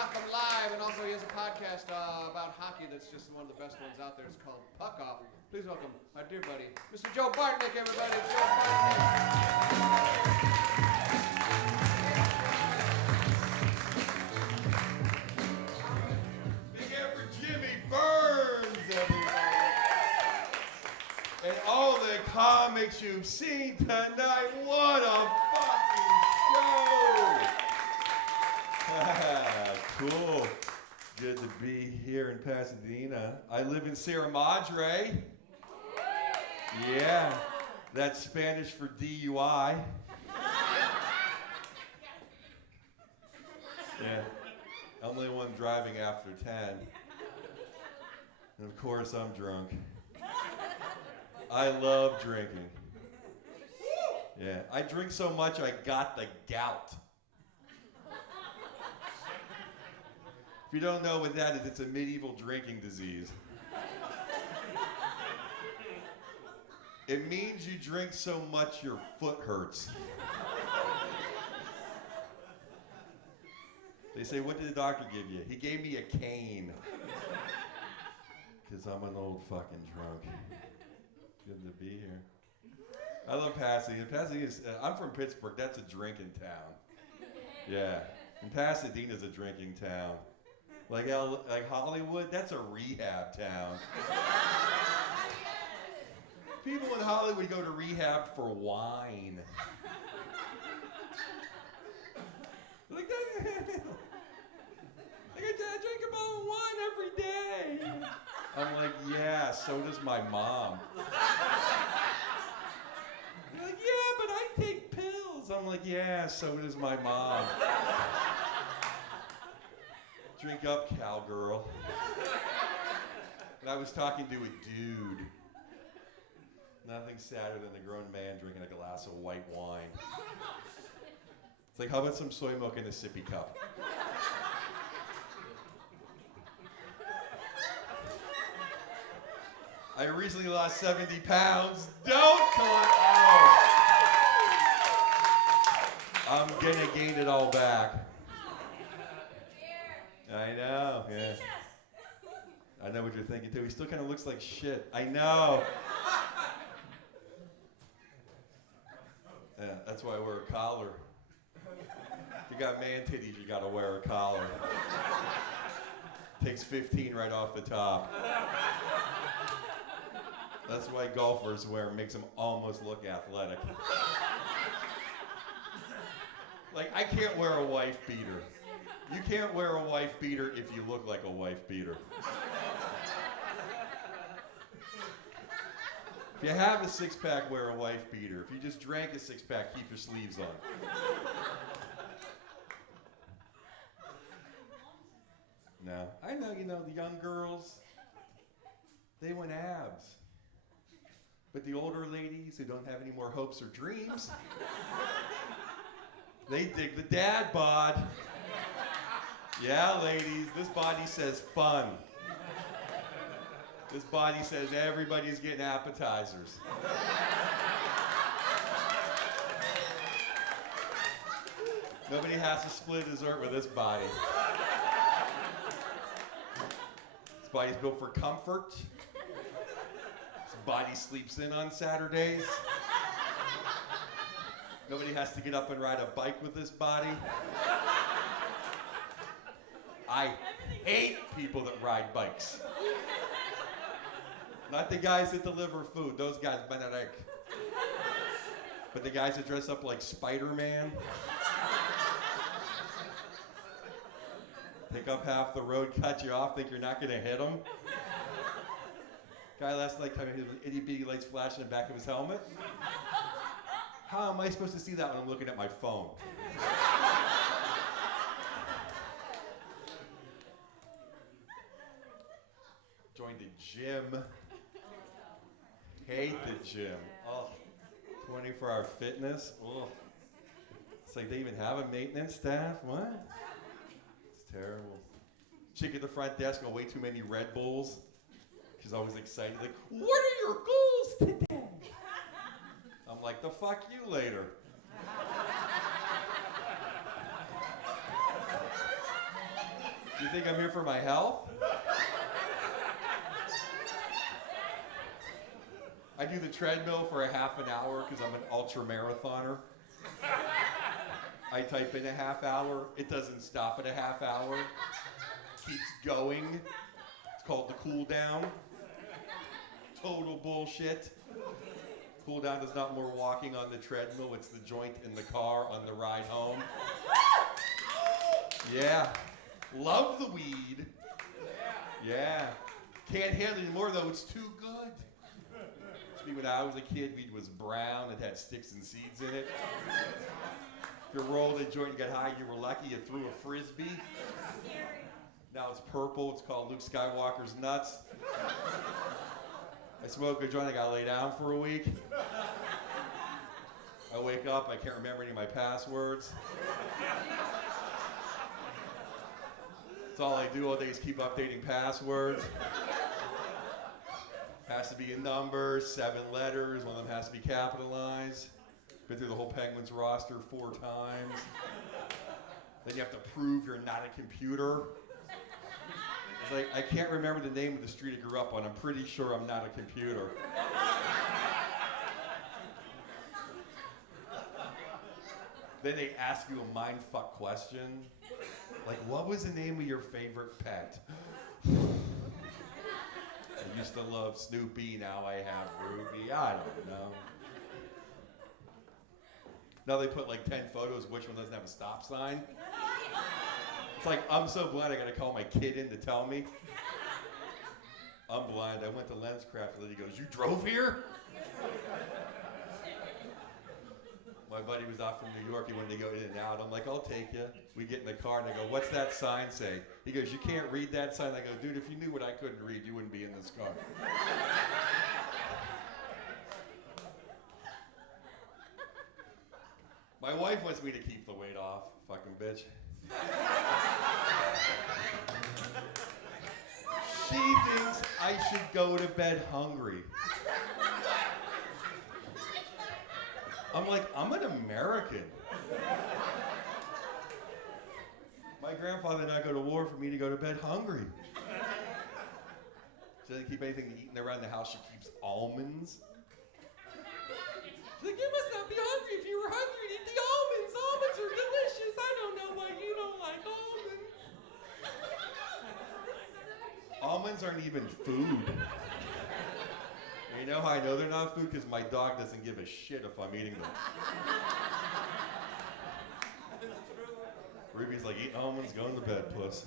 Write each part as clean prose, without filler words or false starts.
Gotham Live, and also he has a podcast about hockey that's just one of the best ones out there. It's called Puck Off. Please welcome our dear buddy, Mr. Joe Bartnick, everybody. Joe Bartnick. Big air for Jimmy Burns, everybody. And all the comics you've seen tonight. What a fucking show! Cool. Good to be here in Pasadena. I live in Sierra Madre. Yeah, that's Spanish for DUI. Yeah, I'm the only one driving after 10. And of course, I'm drunk. I love drinking. Yeah, I drink so much I got the gout. If you don't know what that is, it's a medieval drinking disease. It means you drink so much your foot hurts. They say, what did the doctor give you? He gave me a cane. Because I'm an old fucking drunk. Good to be here. I love Pasadena. I'm from Pittsburgh. That's a drinking town. Yeah. And Pasadena's a drinking town. Like Hollywood, that's a rehab town. People in Hollywood go to rehab for wine. Like that. I drink a bottle of wine every day. I'm like, yeah, so does my mom. You're like, yeah, but I take pills. I'm like, yeah, so does my mom. Drink up, cowgirl. And I was talking to a dude. Nothing sadder than a grown man drinking a glass of white wine. It's like, how about some soy milk in a sippy cup? I recently lost 70 pounds. Don't come out. I'm gonna gain it all back. I know, yeah. I know what you're thinking too. He still kind of looks like shit. I know. Yeah, that's why I wear a collar. If you got man titties, you gotta wear a collar. Takes 15 right off the top. That's why golfers wear them, makes them almost look athletic. Like, I can't wear a wife beater. You can't wear a wife beater if you look like a wife beater. If you have a six-pack, wear a wife beater. If you just drank a six-pack, keep your sleeves on. No. I know, the young girls, they want abs. But the older ladies who don't have any more hopes or dreams, they dig the dad bod. Yeah, ladies, this body says fun. This body says everybody's getting appetizers. Nobody has to split dessert with this body. This body's built for comfort. This body sleeps in on Saturdays. Nobody has to get up and ride a bike with this body. I hate people that ride bikes. Not the guys that deliver food. Those guys, Benedict. But the guys that dress up like Spider-Man. Pick up half the road, cut you off, think you're not going to hit them. Guy last night coming in with itty-bitty lights flashing in the back of his helmet. How am I supposed to see that when I'm looking at my phone? Joined the gym. Hate the gym. Oh, 24-hour fitness. Oh. It's like they even have a maintenance staff. What? It's terrible. Chick at the front desk got way too many Red Bulls. She's always excited. Like, what are your goals today? I'm like, the fuck you later. You think I'm here for my health? I do the treadmill for a half an hour because I'm an ultra marathoner. I type in a half hour. It doesn't stop at a half hour. Keeps going. It's called the cool down. Total bullshit. Cool down is not more walking on the treadmill. It's the joint in the car on the ride home. Yeah. Love the weed. Yeah. Can't handle it anymore though. It's too good. When I was a kid, weed was brown. It had sticks and seeds in it. If you rolled a joint and got high, you were lucky. You threw a frisbee. Now it's purple. It's called Luke Skywalker's nuts. I smoke a joint. I got to lay down for a week. I wake up. I can't remember any of my passwords. That's all I do all day is keep updating passwords. Has to be in numbers, 7 letters, one of them has to be capitalized. Been through the whole Penguins roster 4 times. Then you have to prove you're not a computer. It's like, I can't remember the name of the street I grew up on. I'm pretty sure I'm not a computer. Then they ask you a mindfuck question. Like, what was the name of your favorite pet? I used to love Snoopy, now I have Ruby. I don't know. Now they put like 10 photos, which one doesn't have a stop sign? It's like, I'm so blind I gotta call my kid in to tell me. I'm blind, I went to LensCraft, and he goes, you drove here? My buddy was off from New York, he wanted to go in and out. I'm like, I'll take you. We get in the car and I go, what's that sign say? He goes, you can't read that sign. I go, dude, if you knew what I couldn't read, you wouldn't be in this car. My wife wants me to keep the weight off, fucking bitch. She thinks I should go to bed hungry. I'm like, I'm an American. My grandfather did not go to war for me to go to bed hungry. She doesn't keep anything to eat around the house. She keeps almonds. She's like, you must not be hungry. If you were hungry, you'd eat the almonds. Almonds are delicious. I don't know why you don't like almonds. Almonds aren't even food. You know how I know they're not food? Because my dog doesn't give a shit if I'm eating them. Ruby's like, eat almonds, go to bed, puss.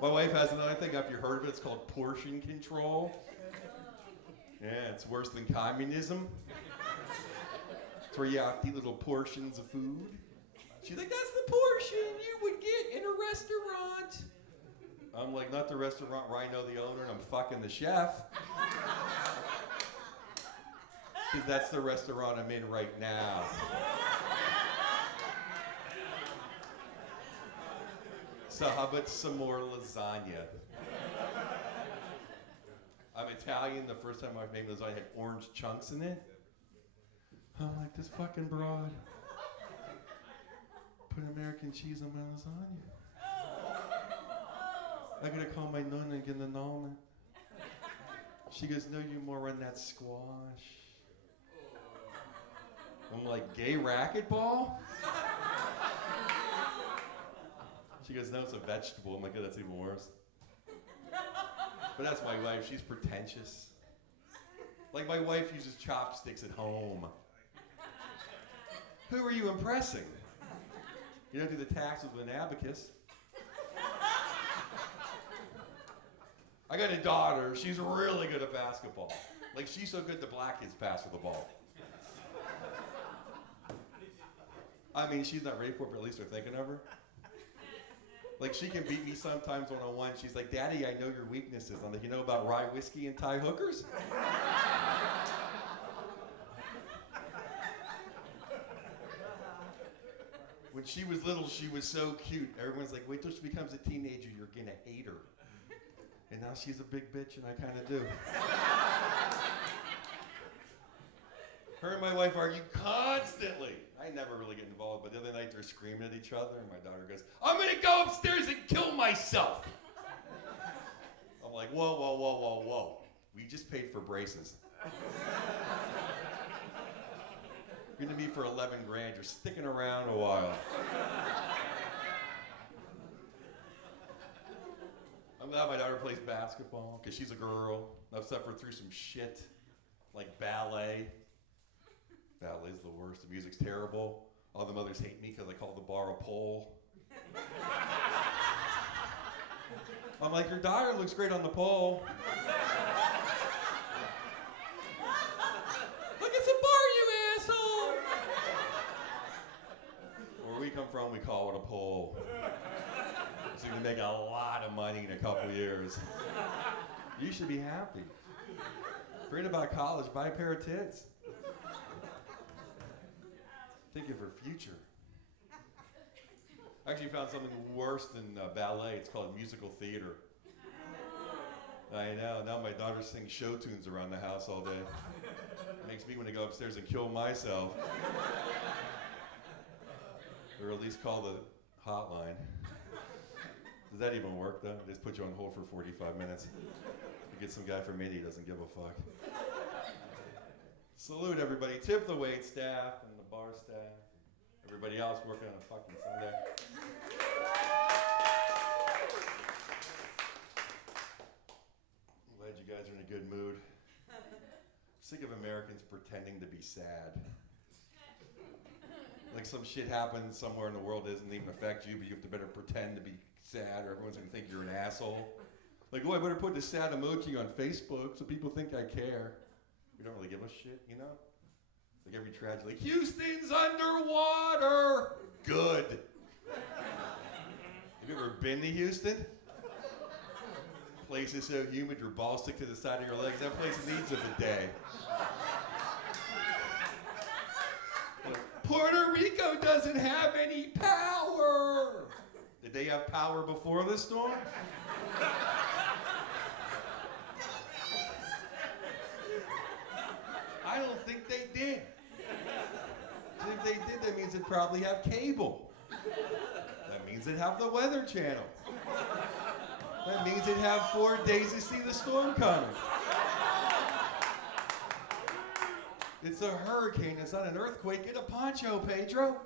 My wife has another thing, if you heard of it, it's called portion control. Yeah, it's worse than communism. It's where you have to eat little portions of food. She's like, that's the portion you would get in a restaurant. I'm like, not the restaurant where I know the owner and I'm fucking the chef. Because that's the restaurant I'm in right now. So how about some more lasagna? I'm Italian. The first time I made lasagna had orange chunks in it. I'm like, this fucking broad put American cheese on my lasagna. I gotta call my nun and get an annulment. She goes, no, you more on that squash. I'm like, gay racquetball? She goes, no, it's a vegetable. I'm like, oh, that's even worse. But that's my wife. She's pretentious. Like, my wife uses chopsticks at home. Who are you impressing? You don't do the taxes with an abacus. I got a daughter. She's really good at basketball. Like, she's so good the black kids pass her the ball. I mean, she's not ready for it, but at least they're thinking of her. Like, she can beat me sometimes one-on-one. She's like, Daddy, I know your weaknesses. I'm like, you know about rye whiskey and Thai hookers? When she was little, she was so cute. Everyone's like, wait till she becomes a teenager, you're gonna hate her. And now she's a big bitch, and I kind of do. Her and my wife argue constantly. I never really get involved, but the other night they're screaming at each other, and my daughter goes, "I'm gonna go upstairs and kill myself." I'm like, whoa, whoa, whoa, whoa, whoa. We just paid for braces. You're gonna be for 11 grand. You're sticking around a while. I'm glad my daughter plays basketball, because she's a girl. I've suffered through some shit, like ballet. Ballet's the worst. The music's terrible. All the mothers hate me because I call the bar a pole. I'm like, your daughter looks great on the pole. Look, it's a bar, you asshole! Where we come from, we call it a pole. So you can make a lot of money in a couple years. You should be happy. Forget about college, buy a pair of tits. Think of her future. I actually found something worse than ballet. It's called musical theater. I know. Now my daughter sings show tunes around the house all day. It makes me want to go upstairs and kill myself. Or at least call the hotline. Does that even work, though? They just put you on hold for 45 minutes. You get some guy from India who doesn't give a fuck. Salute, everybody. Tip the wait staff and the bar staff. Everybody else working on a fucking Sunday. I'm glad you guys are in a good mood. Sick of Americans pretending to be sad. Like some shit happens somewhere in the world that doesn't even affect you, but you have to better pretend to be sad or everyone's gonna think you're an asshole. Like, oh, I better put this sad emoji on Facebook so people think I care. We don't really give a shit, you know? Like every tragedy, like, Houston's underwater! Good. Have you ever been to Houston? Place is so humid, your balls stick to the side of your legs. That place needs a bidet. Puerto Rico doesn't have any power. Did they have power before the storm? I don't think they did. If they did, that means they'd probably have cable. That means they'd have the Weather Channel. That means they'd have 4 days to see the storm coming. It's a hurricane, it's not an earthquake. Get a poncho, Pedro.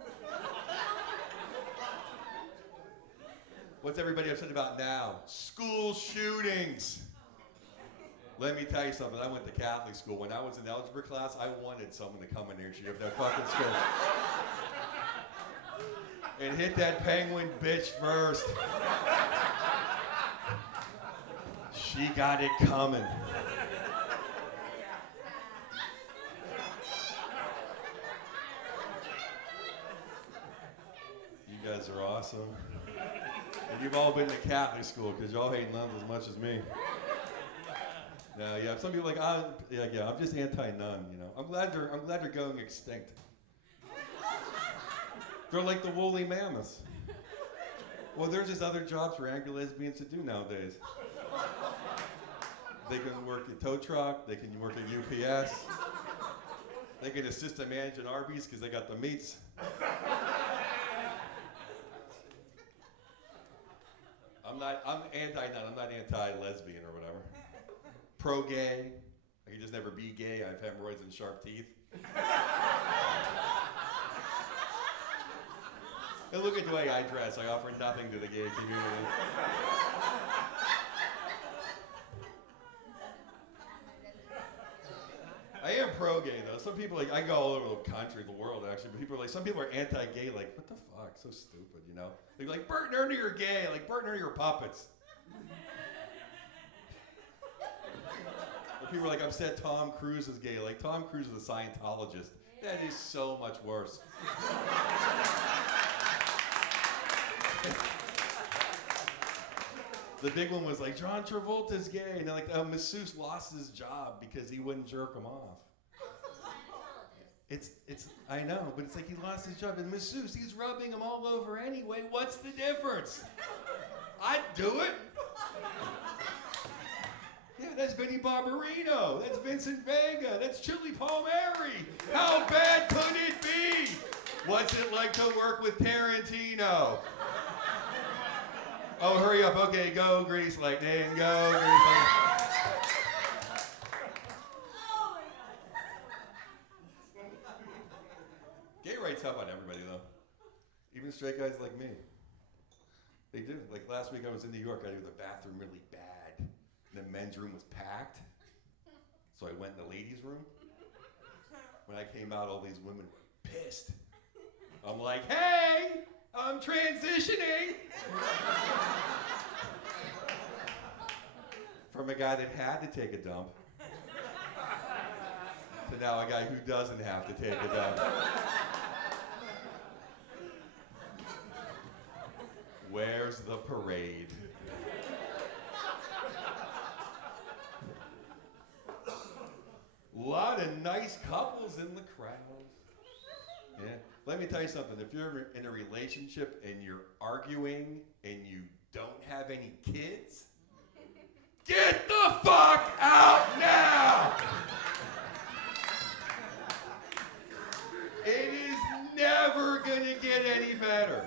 What's everybody upset about now? School shootings. Let me tell you something. I went to Catholic school. When I was in algebra class, I wanted someone to come in here and shoot up that fucking school. And hit that penguin bitch first. She got it coming. You guys are awesome. And you've all been to Catholic school because y'all hate nuns as much as me. No, yeah, some people are like, I'm just anti-nun, you know. I'm glad they're going extinct. They're like the woolly mammoths. Well, there's just other jobs for angry lesbians to do nowadays. They can work at tow truck, they can work at UPS, they can assist a manager at Arby's because they got the meats. I'm anti-nun, I'm not anti-lesbian or whatever. Pro-gay, I can just never be gay, I have hemorrhoids and sharp teeth. And look at the way I dress, I offer nothing to the gay community. I am pro-gay though. Some people I go all over the country, the world actually, but people are some people are anti-gay, like, what the fuck, so stupid, you know? They're like, Bert and Ernie are gay, like, Bert and Ernie are puppets. Or people are like, upset Tom Cruise is gay, like, Tom Cruise is a Scientologist. That is so much worse. The big one was like, John Travolta's gay. And they're like, masseuse lost his job because he wouldn't jerk him off. I know, but it's like he lost his job. And masseuse, he's rubbing him all over anyway. What's the difference? I'd do it. Yeah, that's Vinnie Barbarino. That's Vincent Vega. That's Chili Palmieri. How bad could it be? What's it like to work with Tarantino? Oh, hurry up. Okay, go, Grease Lightning. Go, Grease Lightning. Gay rights help on everybody, though. Even straight guys like me. They do. Like last week I was in New York. I had to go to the bathroom really bad. And the men's room was packed. So I went in the ladies' room. When I came out, all these women were pissed. I'm like, hey, I'm transitioning. From a guy that had to take a dump to now a guy who doesn't have to take a dump. Where's the parade? Lot of nice couples in the crowd. Yeah. Let me tell you something. If you're in a relationship and you're arguing and you don't have any kids, get the fuck out now! It is never gonna get any better.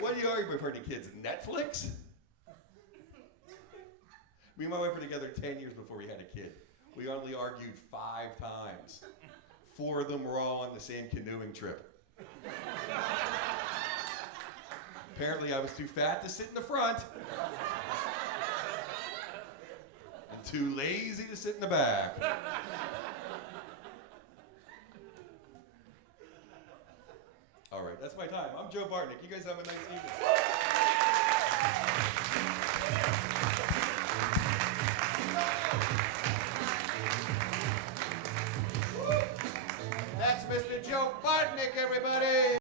What do you argue about for any kids? Netflix? Me and my wife were together 10 years before we had a kid. We only argued 5 times. 4 of them were all on the same canoeing trip. Apparently I was too fat to sit in the front. And too lazy to sit in the back. All right, that's my time. I'm Joe Bartnick. You guys have a nice evening. That's Mr. Joe Bartnick, everybody.